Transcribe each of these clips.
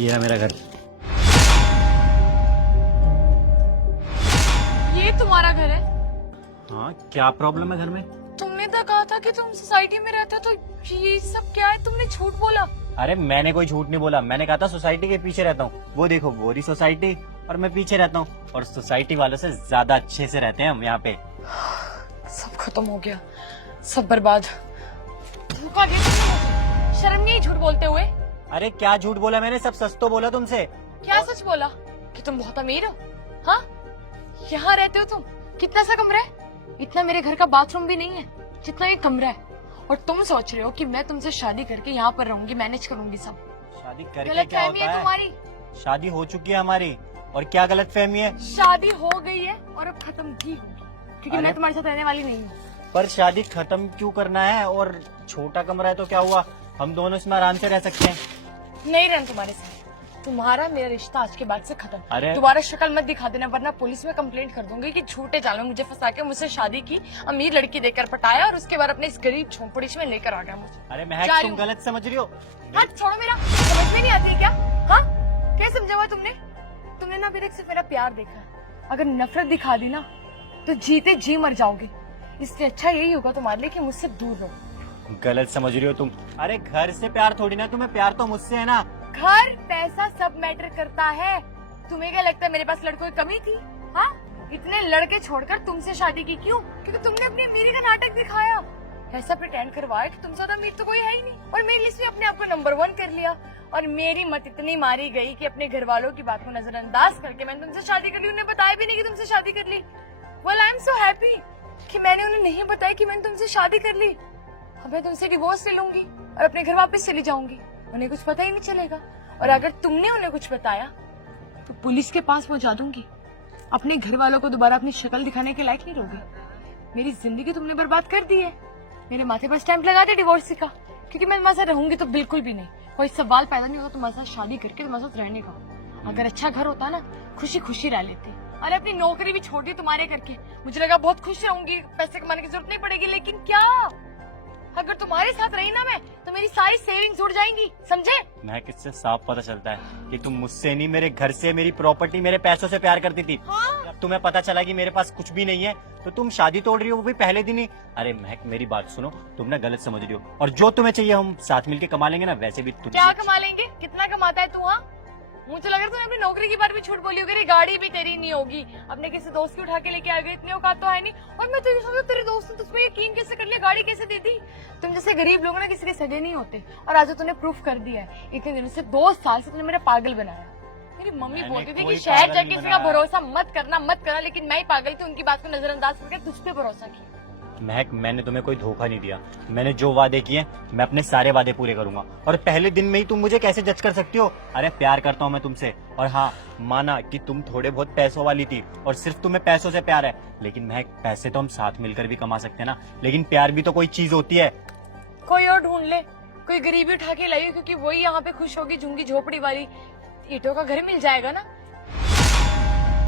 ये है मेरा घर। ये तुम्हारा घर है? हाँ, क्या प्रॉब्लम है घर में? तुमने तो कहा था कि तुम सोसाइटी में रहते हो, तो ये सब क्या है? तुमने झूठ बोला। अरे मैंने कोई झूठ नहीं बोला, मैंने कहा था सोसाइटी के पीछे रहता हूँ। वो देखो वो रही सोसाइटी और मैं पीछे रहता हूँ, और सोसाइटी वालों से ज्यादा अच्छे से रहते हैं हम यहाँ पे। सब खत्म हो गया, सब बर्बाद। धोखा दिया तुमने मुझे। शर्म नहीं झूठ बोलते हुए? अरे क्या झूठ बोला मैंने, सब सच तो बोला तुमसे। क्या सच बोला? कि तुम बहुत अमीर हो? हाँ, यहाँ रहते हो तुम? कितना सा कमरा है? इतना मेरे घर का बाथरूम भी नहीं है जितना ये कमरा है। और तुम सोच रहे हो कि मैं तुमसे शादी करके यहाँ पर रहूंगी, मैनेज करूंगी सब। शादी करके गलत क्या फहमी होता है है? तुम्हारी। शादी हो चुकी है हमारी, और क्या गलत फहमी है? शादी हो गई है और अब खत्म भी होगी, क्योंकि अरे- मैं तुम्हारे साथ रहने वाली नहीं हूँ। पर शादी खत्म क्यों करना है? और छोटा कमरा है तो क्या हुआ, हम दोनों इसमें आराम से रह सकते हैं। नहीं रहना तुम्हारे साथ। तुम्हारा मेरा रिश्ता आज के बाद से खत्म। अरे- दोबारा शक्ल मत दिखा देना, वरना पुलिस में कंप्लेंट कर दूंगी कि झूठे जाल में मुझे फंसा के मुझसे शादी की, अमीर लड़की देकर पटाया और उसके बाद अपने इस गरीब झोंपड़ी में लेकर आ गया मुझे। अरे महक, जा तुम रही हूँ। गलत समझ रही हो। हाथ छोड़ो मेरा, समझ में नहीं आती है क्या? हाँ, क्या समझा हुआ तुमने? तुमने ना मेरे सिर्फ मेरा प्यार देखा है, अगर नफरत दिखा दी ना तो जीते जी मर जाओगे। इससे अच्छा यही होगा तुम्हारे लिए कि मुझसे दूर रहो। गलत समझ रही हो तुम। अरे घर से प्यार थोड़ी ना, तुम्हें प्यार तो मुझसे है ना। घर पैसा सब मैटर करता है। तुम्हें क्या लगता है मेरे पास लड़कों की कमी थी? हाँ, इतने लड़के छोड़कर तुमसे शादी की क्यों? क्योंकि तुमने अपनी अमीरी का नाटक दिखाया, ऐसा प्रिटेंड करवाया कि तुमसे ज्यादा अमीर तो कोई है ही नहीं, और मेरी लिस्ट में अपने आप को नंबर 1 कर लिया। और मेरी मत इतनी मारी गई कि अपने घर वालों की बात को नजरअंदाज करके मैंने तुमसे शादी कर ली। उन्हें बताया भी नहीं कि तुमसे शादी कर ली। Well, I am so happy कि मैंने उन्हें नहीं बताया कि मैंने तुमसे शादी कर ली। अब मैं तुमसे डिवोर्स ले लूंगी और अपने घर वापस चली जाऊंगी, उन्हें कुछ पता ही नहीं चलेगा। और अगर तुमने उन्हें कुछ बताया तो पुलिस के पास पहुंचा दूंगी। अपने घर वालों को दोबारा अपनी शक्ल दिखाने के लायक नहीं रहोगे। मेरी जिंदगी तुमने बर्बाद कर दी है। मेरे माथे पर स्टैंप लगा दे डिवोर्स का, क्योंकि मैं तुम्हारे साथ रहूंगी तो बिल्कुल भी नहीं। कोई सवाल पैदा नहीं होगा तुम्हारे साथ शादी करके तुम्हारे साथ रहने का। अगर अच्छा घर होता ना, खुशी खुशी रह लेती। अरे अपनी नौकरी भी छोड़ दी तुम्हारे करके। मुझे लगा बहुत खुश रहूंगी, पैसे कमाने की जरूरत नहीं पड़ेगी, लेकिन क्या, अगर तुम्हारे साथ रही ना मैं, तो मेरी सारी सेविंग्स उड़ जाएंगी, समझे? महक, इससे साफ पता चलता है कि तुम मुझसे नहीं, मेरे घर से, मेरी प्रॉपर्टी, मेरे पैसों से प्यार करती थी। हाँ? जब तुम्हें पता चला कि मेरे पास कुछ भी नहीं है तो तुम शादी तोड़ रही हो, वो भी पहले दिन ही। अरे महक, मेरी बात सुनो, तुम ना गलत समझ रही हो। और जो तुम्हें चाहिए हम साथ मिलके कमा लेंगे ना। वैसे भी तुम क्या कमा लेंगे? कितना कमाता है तू? हाँ, मुझे लग रहा है तूने अपनी नौकरी की बात भी झूठ बोली होगी। गाड़ी भी तेरी नहीं होगी, अपने किसी दोस्त की उठा के लेके आ गई, इतनी औकात तो है नहीं। और मैं तुझे सोचा तेरे दोस्त ने तुझ पे यकीन कैसे कर लिया, गाड़ी कैसे दे दी? तुम जैसे गरीब लोग ना किसी के सगे नहीं होते, और आज तूने प्रूफ कर दिया है। इतने दिनों से 2 साल से तूने मेरा पागल बनाया। मेरी मम्मी मैंने बोलती थी कोई कि शहर पागल जाके नहीं किसी का बनाया। भरोसा मत करना, लेकिन मैं ही पागल थी, उनकी बात को नजरअंदाज करके तुझ पे भरोसा किया। महक, मैंने तुम्हें कोई धोखा नहीं दिया। मैंने जो वादे किए, मैं अपने सारे वादे पूरे करूंगा। और पहले दिन में ही तुम मुझे कैसे जज कर सकती हो? अरे प्यार करता हूँ मैं तुमसे। और हाँ, माना कि तुम थोड़े बहुत पैसों वाली थी और सिर्फ तुम्हें पैसों से प्यार है, लेकिन महक, पैसे तो हम साथ मिलकर भी कमा सकते हैं ना। लेकिन प्यार भी तो कोई चीज होती है। कोई और ढूंढ ले, कोई गरीबी उठा के लाइए, क्योंकि वही यहाँ पे खुश होगी। झुंगी झोपड़ी वाली ईंटों का घर मिल जाएगा ना।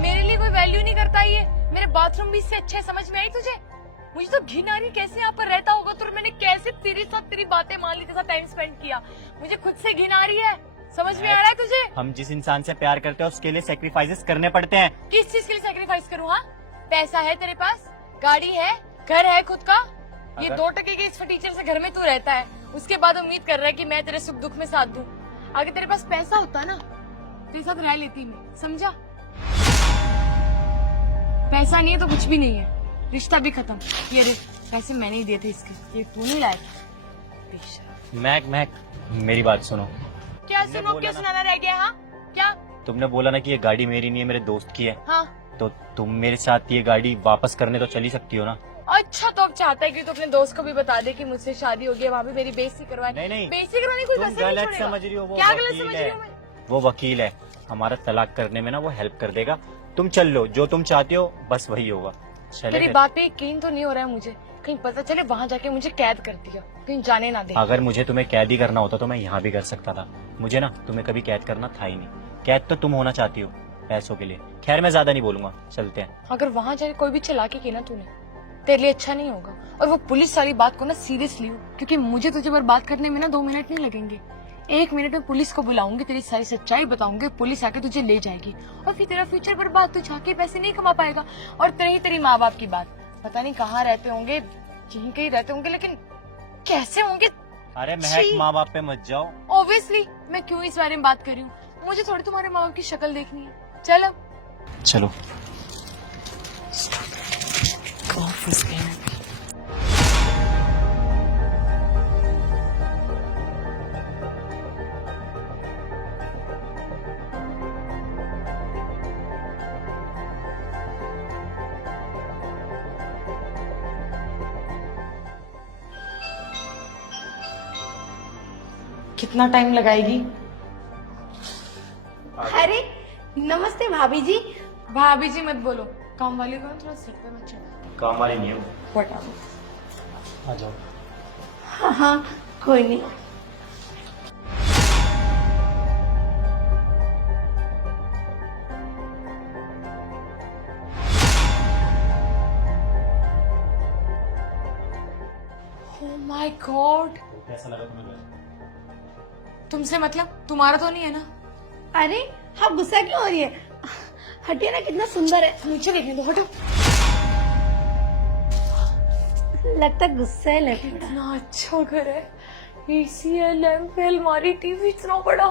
मेरे लिए कोई वैल्यू नहीं करता ये। मेरे बाथरूम भी इससे अच्छे, समझ में आई तुझे? मुझे तो घिन आ रही कैसे यहाँ पर रहता होगा तो, मैंने कैसे तेरे साथ तेरी बातें मान ली, तेरे साथ टाइम स्पेंड किया। मुझे खुद से घिन आ रही है, समझ में आ रहा है तुझे? हम जिस इंसान से प्यार करते हैं उसके लिए सेक्रीफाइसेस करने पड़ते हैं। किस चीज के लिए सेक्रीफाइस करूँ? हाँ, पैसा है तेरे पास, गाड़ी है, घर है खुद का। ये अगर- 2 टके के इस फटीचर से घर में तू रहता है, उसके बाद उम्मीद कर रहा है कि मैं तेरे सुख दुख में साथ दूं। अगर तेरे पास पैसा होता ना, तेरे साथ रह लेती मैं, समझा? पैसा नहीं है तो कुछ भी नहीं है, रिश्ता भी खत्म। ये देख, पैसे मैंने ही दिए थे इसके, ये तू नहीं लाया। महक, महक, मेरी बात सुनो। क्या तुमने सुनो? बोला क्या ना- सुनाना रह गया? हाँ, क्या? तुमने बोला ना कि ये गाड़ी मेरी नहीं है, मेरे दोस्त की है। हाँ, तो तुम मेरे साथ ये गाड़ी वापस करने तो चली सकती हो ना? अच्छा, तो अब चाहता है कि तू अपने दोस्त को भी बता दे कि मुझसे शादी हो गई, वहाँ पे मेरी बेइज्जती करवाए। नहीं, नहीं। बेइज्जती करवाने कोई तुम कसर नहीं गलत छोड़ेगा। समझ रही हो, वो क्या गलत वकील समझ है। रही हूँ मैं? वो वकील है, हमारा तलाक करने में ना वो हेल्प कर देगा। तुम चल लो, जो तुम चाहती हो बस वही होगा। चले तेरी फिर। बात पे यकीन तो नहीं हो रहा है मुझे, कहीं पता चले वहाँ जाके मुझे कैद कर दिया, कहीं जाने ना दे। अगर मुझे तुम्हें कैद ही करना होता तो मैं यहाँ भी कर सकता था। मुझे ना तुम्हें कभी कैद करना था ही नहीं। कैद तो तुम होना चाहती हो पैसों के लिए। खैर, मैं ज्यादा नहीं बोलूंगा, चलते हैं। अगर वहाँ जाके कोई भी चालाकी की ना तूने, तेरे लिए अच्छा नहीं होगा। और वो पुलिस वाली बात को ना सीरियसली हो, क्योंकि मुझे तुझे बर्बाद करने में ना 2 मिनट नहीं लगेंगे। 1 मिनट में पुलिस को बुलाऊंगी, तेरी सारी सच्चाई बताऊंगी, पुलिस आके तुझे ले जाएगी और फिर तेरा फ्यूचर बर्बाद, तू जाके पैसे नहीं कमा पाएगा। और तेरी माँ बाप की बात, पता नहीं कहाँ रहते होंगे, यहीं कहीं रहते होंगे, लेकिन कैसे होंगे। अरे महक, माँ बाप पे मत जाओ। ऑब्वियसली मैं क्यों इस बारे में बात कर रही हूँ, मुझे थोड़ी तुम्हारे माँ बाप की शक्ल देखनी है। चल अब चलो। कितना टाइम लगाएगी? अरे नमस्ते भाभी जी। भाभी जी मत बोलो, काम वाले को थोड़ा सिर पे मत चढ़ा। काम वाली नहीं हो। बता दो। आ जाओ। हाँ हाँ कोई नहीं। ओह माय गॉड, कैसा लगा तुम्हें? तुमसे मतलब तुम्हारा तो नहीं है ना? अरे आप गुस्सा क्यों हो रही है? हटिए ना, कितना सुंदर है। नीचे देखने दो, हटो। लगता है गुस्सा है लड़की। इतना अच्छा घर है, एसी है, लैंप है, अलमारी, टीवी इतना बड़ा।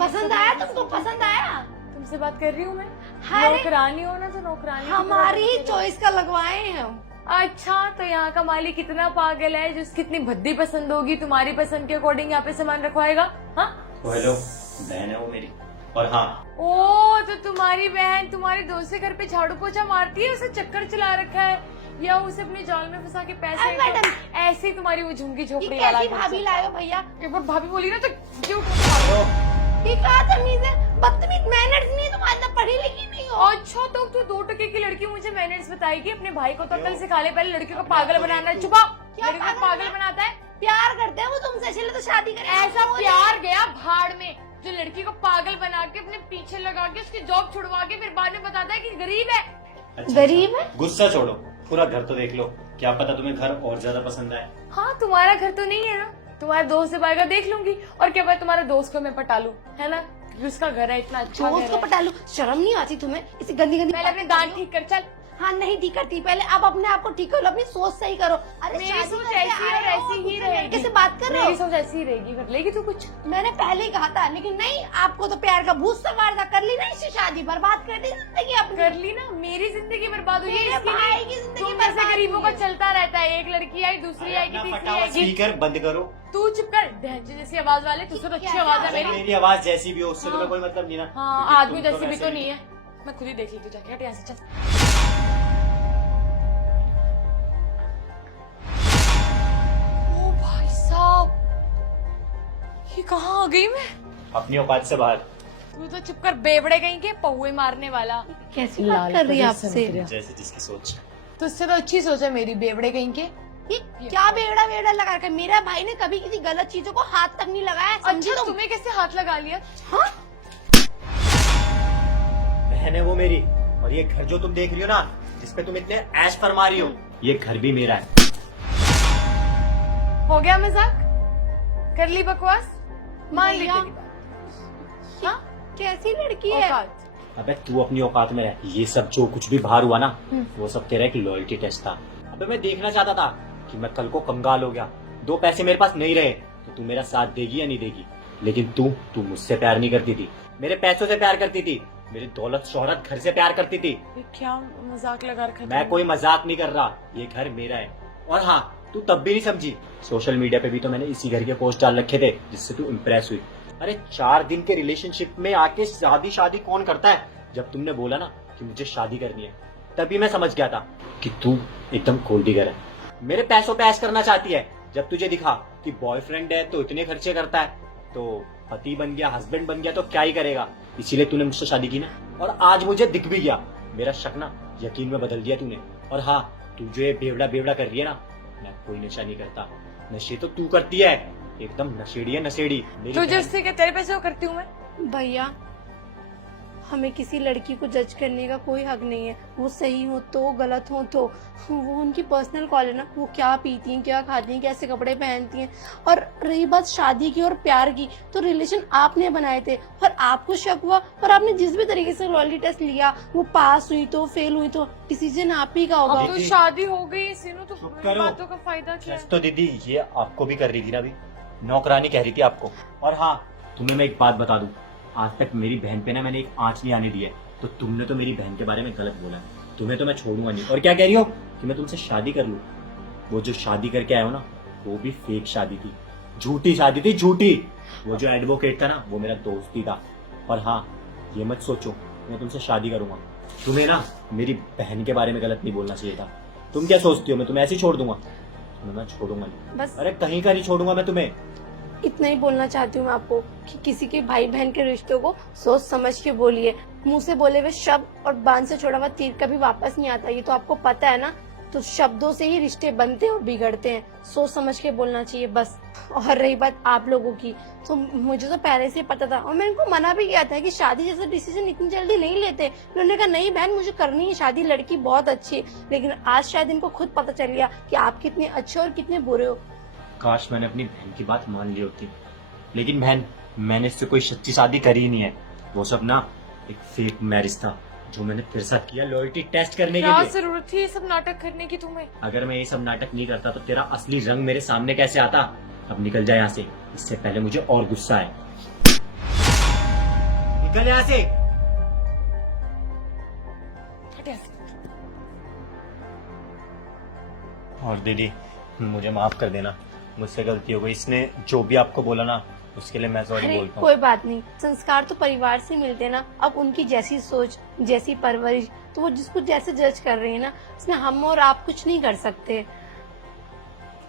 पसंद आया तुमको? पसंद आया? तुमसे बात कर रही हूँ मैं। अरे नौकरानी हो ना तो नौकरानी हमारी ही चॉइस का लगवाए हैं हम। अच्छा, तो यहाँ का मालिक कितना पागल है, जिसकी इतनी भद्दी पसंद होगी तुम्हारी पसंद के अकॉर्डिंग यहाँ पे सामान रखवाएगा? हाँ हेलो, बहन है वो मेरी। और हाँ, ओ तो तुम्हारी बहन तुम्हारे दोस्त के घर पे झाड़ू पोछा मारती है, उसे चक्कर चला रखा है, या उसे अपने जाल में फंसा के पैसे अरे मैडम, ऐसी तुम्हारी वो झुमकी ये झोपड़ी वाला कैसी भाभी लाए हो भैया? एक बार भाभी बोली ना तो क्यों उठा ये क्या तमीज है? बदतमीज, मैनर्स नहीं है तुम्हारे अंदर, पढ़ी लिखी नहीं हो। अच्छा, तो तू 2 टके की लड़की मुझे मैनर्स बताएगी? अपने भाई को तो अकल सिखा ले, पहले लड़कियों को पागल बनाना। चुपा, क्या लड़कियों को पागल बनाता है? प्यार करते हैं वो तुमसे, इसलिए तो शादी करें। ऐसा प्यार गया भाड़ में, जो लड़की को पागल बना के अपने पीछे लगा के उसकी जॉब छुड़वा के फिर बाद में बताता है कि गरीब है। गरीब है? गुस्सा छोड़ो, पूरा घर तो देख लो, क्या पता तुम्हें घर और ज्यादा पसंद आए। हाँ, तुम्हारा घर तो नहीं है ना, तुम्हारे दोस्त से बाएगा देख लूंगी, और क्या पता तुम्हारे दोस्त को मैं पटा लूं, है ना? क्योंकि उसका घर है, इतना अच्छा दोस्त घर को है। पटा लूं? शर्म नहीं आती तुम्हें? इसी गंदी गंदी पहले अपने दांत ठीक कर, चल। हाँ नहीं ठीक करती, पहले अब अपने आप को ठीक करो, अपनी सोच सही करो। अरे मेरी शादी सोच करके ऐसी आए और हो, ऐसी ही दूसरे रहेगी। लड़के से बात कर रहे मेरी हो? सोच ऐसी ही रहेगी, कर लेगी तू कुछ? मैंने पहले ही कहा था, लेकिन नहीं, आपको तो प्यार का भूत सवार था, कर ली ना इससे शादी, बर्बाद कर दी जिंदगी अपनी। कर ली ना, मेरी जिंदगी बर्बाद हुई है, मेरे इसकी भाई नहीं। की जिंदगी तुम जैसे बर्बाद गरीबों हुई का है। चलता रहता है, एक लड़की आई, दूसरी आएगी, तीसरी आएगी। स्पीकर बंद करो। तू चुप कर, ढंजी जैसी आवाज वाले, तुझसे तो अच्छी क्या आवाज है अरे मेरी। मेरी आवाज जैसी भी हो उससे हाँ। तुम्हें कोई मतलब नहीं ना। हाँ, क्योंकि आदमी तुम तो जैसी भी वैसे तो नहीं है, मैं खुद ही देख लेती हूँ, जाके हट यहाँ से, चल। ओ भाई साहब, ये कहाँ आ गई मैं? अपनी औकात से बाहर। तू तो चुप कर, बेवड़े कहीं के, पौवे मारने वाला। कैसी बात कर रही है आपसे? जैसे जिसकी सोच। तुझसे तो अच्छी सोच है मेरी, बेवड़े कहीं के। ये क्या बेड़ा बेड़ा लगा रखा है? मेरा भाई ने कभी किसी गलत चीजों को हाथ तक नहीं लगाया, समझी अच्छा, तुम? तुम्हें कैसे हाथ लगा लिया? हाँ? बहन है वो मेरी, और ये घर जो तुम देख रही हो ना, जिसपे तुम इतने ऐश फरमा रही हो, ये घर भी मेरा है। हो गया मजाक? कर ली बकवास? मान ली भैया, तेरी बात। हाँ? कैसी लड़की है? औकात। अबे तू अपनी औकात में रह, ये सब जो कुछ भी बाहर हुआ ना, वो सब तेरा एक लॉयल्टी टेस्ट था। अबे मैं देखना चाहता था कि मैं कल को कंगाल हो गया, 2 पैसे मेरे पास नहीं रहे, तो तू मेरा साथ देगी या नहीं देगी। लेकिन तू मुझसे प्यार नहीं करती थी, मेरे पैसों से प्यार करती थी, मेरी दौलत शोहरत घर से प्यार करती थी। ये क्या मजाक लगा रखा है मैं तुमने? कोई मजाक नहीं कर रहा, ये घर मेरा है। और हाँ, तू तब भी नहीं समझी, सोशल मीडिया पे भी तो मैंने इसी घर के पोस्ट डाल रखे थे, जिससे तू इम्प्रेस हुई। अरे 4 दिन के रिलेशनशिप में आके शादी कौन करता है? जब तुमने बोला ना कि मुझे शादी करनी है, तभी मैं समझ गया था कि तू एकदम गोल्ड डिगर है, मेरे पैसों पे ऐश करना चाहती है। जब तुझे दिखा कि बॉयफ्रेंड है तो इतने खर्चे करता है, तो पति बन गया, हस्बैंड बन गया तो क्या ही करेगा, इसीलिए तूने मुझसे शादी की ना। और आज मुझे दिख भी गया, मेरा शक ना यकीन में बदल दिया तूने। और हाँ, तू जो ये बेवड़ा बेवड़ा कर रही है ना, मैं कोई नशा नहीं करता, नशे तो तू करती है, एकदम नशेड़ी है, नशेड़ी। मेरी तुझे बहन- उससे क्या, तेरे पैसे वो करती हूँ मैं? भैया हमें किसी लड़की को जज करने का कोई हक नहीं है, वो सही हो तो गलत हो तो, वो उनकी पर्सनल कॉल है ना, वो क्या पीती हैं, क्या खाती हैं, कैसे कपड़े पहनती हैं। और रही बात शादी की और प्यार की, तो रिलेशन आपने बनाए थे और आपको शक हुआ और आपने जिस भी तरीके से लॉयल्टी टेस्ट लिया वो पास हुई तो फेल हुई तो डिसीजन आप ही का होगा। अब तो शादी हो गई सीनू, तो चुप इन करो। बातों का फायदा क्या है? तो दीदी ये आपको भी कर रही थी ना अभी, नौकरानी कह रही थी आपको। और हाँ, तुम्हें मैं एक बात बता दूं, आज तक मेरी बहन पे ना मैंने एक आंच नहीं आने दी है, तो तुमने तो मेरी बहन के बारे में गलत बोला है। तुम्हें तो मैं छोड़ूंगा नहीं। और क्या कह रही हो कि मैं तुमसे शादी कर लूं? वो जो शादी करके आए हो ना, वो भी फेक शादी थी, झूठी शादी थी, झूठी। वो जो एडवोकेट था ना, वो मेरा दोस्त ही था। और हाँ, ये मत सोचो मैं तुमसे शादी करूंगा। तुम्हें ना मेरी बहन के बारे में गलत नहीं बोलना चाहिए था। तुम क्या सोचती हो मैं तुम्हें ऐसे ही छोड़ दूंगा? तुम्हें मैं छोड़ूंगा नहीं, बस अरे कहीं का नहीं छोड़ूंगा मैं तुम्हें। इतना ही बोलना चाहती हूँ मैं आपको कि किसी के भाई बहन के रिश्तों को सोच समझ के बोलिए। मुंह से बोले हुए शब्द और बांध से छोड़ा हुआ तीर कभी वापस नहीं आता, ये तो आपको पता है ना। तो शब्दों से ही रिश्ते बनते और बिगड़ते हैं, सोच समझ के बोलना चाहिए बस। और रही बात आप लोगों की, तो मुझे तो पहले से ही पता था और मैं इनको मना भी किया था कि शादी जैसा डिसीजन इतनी जल्दी नहीं लेते। उन्होंने कहा नहीं बहन मुझे करनी है शादी, लड़की बहुत अच्छी है। लेकिन आज शायद इनको खुद पता चल गया कि आप कितने अच्छे और कितने बुरे हो। काश मैंने अपनी बहन की बात मान ली होती, लेकिन बहन मैंने इससे कोई सच्ची शादी करी ही नहीं है। वो सब ना एक फेक मैरिज था जो मैंने तेरे साथ किया लॉयल्टी टेस्ट करने के क्या लिए। जरूरत थी ये सब नाटक करने की तुम्हें? अगर मैं ये सब नाटक नहीं करता तो तेरा असली रंग मेरे सामने कैसे आता? अब निकल जाए यहाँ से, इससे पहले मुझे और गुस्सा है। निकल यहाँ से। हट यहाँ से। और दीदी मुझे माफ कर देना, मुझसे गलती हो गई। इसने जो भी आपको बोला ना, उसके लिए मैं सॉरी अरे बोलता हूँ। कोई बात नहीं, संस्कार तो परिवार से मिलते हैं ना। अब उनकी जैसी सोच, जैसी परवरिश, तो वो जिसको जैसे जज कर रही है ना, इसमें हम और आप कुछ नहीं कर सकते।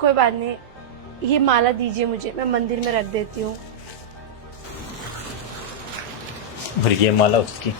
कोई बात नहीं, ये माला दीजिए मुझे, मैं मंदिर में रख देती हूँ। और ये माला उसकी।